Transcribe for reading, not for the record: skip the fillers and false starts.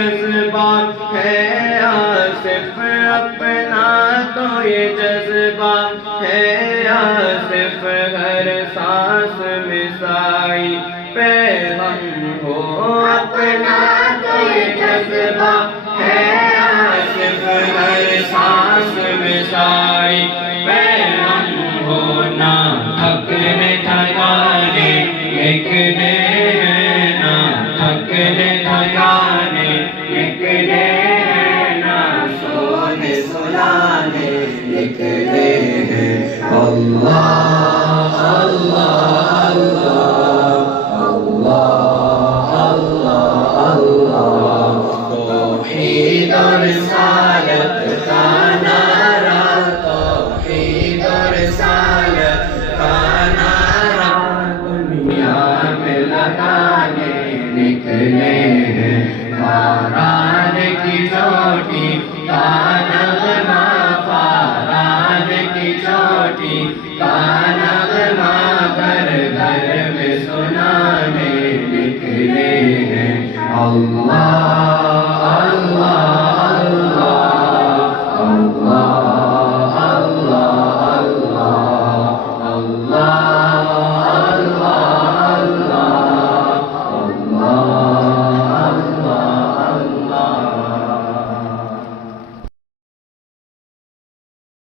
جذبہ ہے آصف اپنا تو یہ جذبہ ہے آصف ہر سانس میں سائی پیغام ہو اپنا تو یہ جذبہ ہے آصف ہر سانس میں سائی پیغام ہو نہ تھکنے ٹھکانے ایک دے نہ تھکنے ٹھکانے ایک دے نہ سونے سلانے ایک دے اللہ اللہ اللہ اللہ اللہ توحید و رسالت کا نعرہ توحید و رسالت کا نعرہ دنیا میں لگانے نکلے ہیں فاران کی چوٹی کا نغمہ فاران کی چوٹی کا نغمہ گھر گھر میں سنانے نکلے ہیں اللہ